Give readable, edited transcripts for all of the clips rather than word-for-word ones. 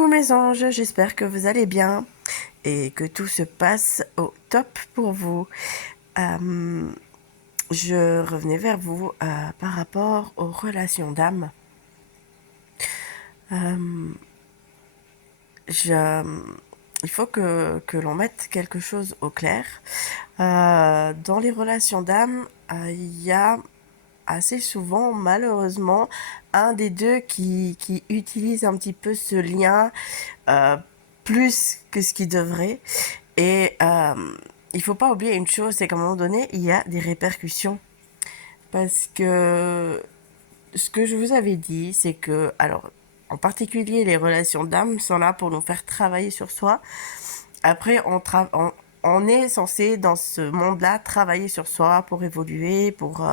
Coucou mes anges, j'espère que vous allez bien et que tout se passe au top pour vous. Euh, je revenais vers vous par rapport aux relations d'âme. Euh, je- il faut que l'on mette quelque chose au clair. Dans les relations d'âme, il y a assez souvent, malheureusement, un des deux qui utilise un petit peu ce lien euh, plus que ce qu'il devrait. Et il faut pas oublier une chose, c'est qu'à un moment donné, il y a des répercussions. Parce que ce que je vous avais dit, c'est que, alors, en particulier, les relations d'âme sont là pour nous faire travailler sur soi. Après, on est censé, dans ce monde-là, travailler sur soi pour évoluer, pour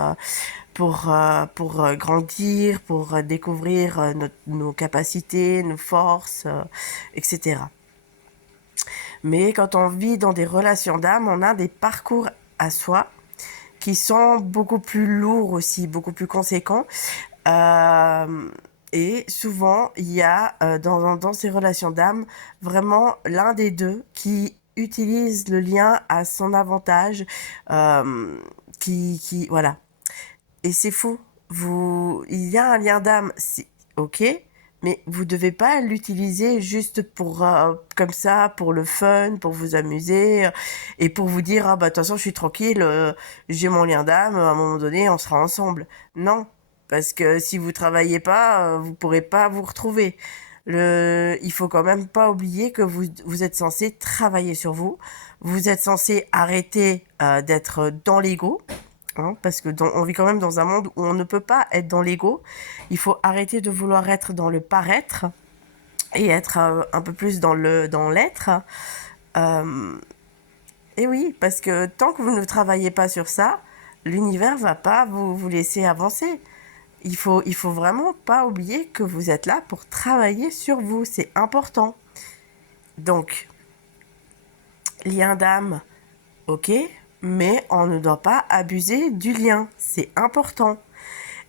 grandir, pour découvrir nos capacités, nos forces, etc. Mais quand on vit dans des relations d'âme, on a des parcours à soi qui sont beaucoup plus lourds aussi, beaucoup plus conséquents. Euh, et souvent, il y a dans ces relations d'âme vraiment l'un des deux qui utilise le lien à son avantage, euh, voilà. Et c'est faux. Il y a un lien d'âme, ok, mais vous devez pas l'utiliser juste pour comme ça, pour le fun, pour vous amuser et pour vous dire ah bah de toute façon je suis tranquille, j'ai mon lien d'âme, à un moment donné on sera ensemble. Non, parce que si vous travaillez pas, vous pourrez pas vous retrouver. Il faut quand même pas oublier que vous êtes censé travailler sur vous. Vous êtes censé arrêter d'être dans l'ego. Hein, parce que on vit quand même dans un monde où on ne peut pas être dans l'ego. Il faut arrêter de vouloir être dans le paraître et être un peu plus dans l'être. Euh, et oui, parce que tant que vous ne travaillez pas sur ça, l'univers va pas vous laisser avancer. Il faut vraiment pas oublier que vous êtes là pour travailler sur vous. C'est important. Donc, lien d'âme, ok, mais on ne doit pas abuser du lien. C'est important.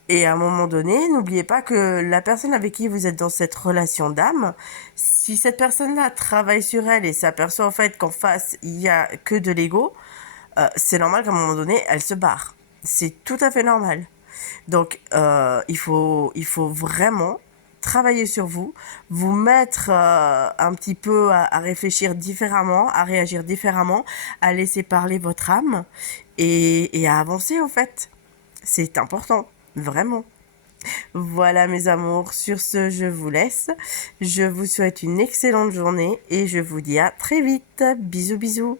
Et à un moment donné, n'oubliez pas que la personne avec qui vous êtes dans cette relation d'âme, si cette personne-là travaille sur elle et s'aperçoit en fait qu'en face, il y a que de l'ego, c'est normal qu'à un moment donné, elle se barre. C'est tout à fait normal. Donc, il faut vraiment travailler sur vous, vous mettre un petit peu à réfléchir différemment, à réagir différemment, à laisser parler votre âme et à avancer en fait. C'est important, vraiment. Voilà mes amours, sur ce je vous laisse. Je vous souhaite une excellente journée et je vous dis à très vite. Bisous bisous.